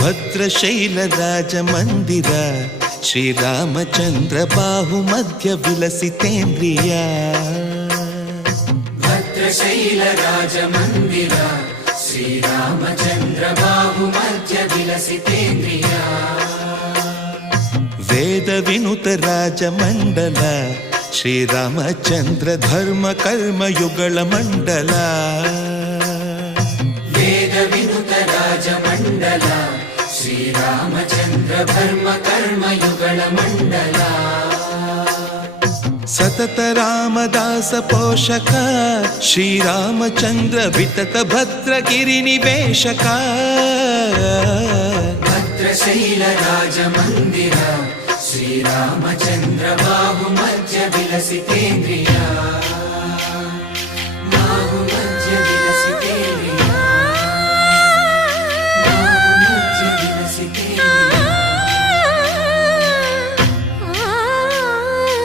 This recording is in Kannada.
ಭದ್ರಶೈಲ ರಾಜ ಮಂದಿರ ಶ್ರೀರಾಮಚಂದ್ರ ಬಾಹು ಮಧ್ಯ ವಿಲಸಿತೇಂದ್ರಿಯ ಭದ್ರಶೈಲ ರಾಜ ಮಂದಿರ ಶ್ರೀರಾಮಚಂದ್ರ ಬಾಹು ಮಧ್ಯ ವಿಲಸಿತೇಂದ್ರಿಯ ವೇದ ವಿನುತ ರಾಜ ಮಂಡಲ ಶ್ರೀರಾಮಚಂದ್ರ ಧರ್ಮ ಕರ್ಮ ಯುಗಳ ಮಂಡಲ ವೇದ ವಿನುತ ರಾಜ ಮಂಡಲ ಶ್ರೀರಾಮಚಂದ್ರ ಧರ್ಮ ಕರ್ಮ ಯುಗಳ ಮಂಡಲ ಸತತ ರಾಮದಾಸ ಪೋಷಕ ಶ್ರೀರಾಮಚಂದ್ರ ವಿತತ ಭದ್ರಗಿರಿ ನಿವೇಶಕ ಭದ್ರಶೈಲ ರಾಜ ಮಂದಿರ ಶ್ರೀರಾಮಚಂದ್ರ ಬಾಹು ಮಧ್ಯ ವಿಲಸಿತೇಂದ್ರಿಯ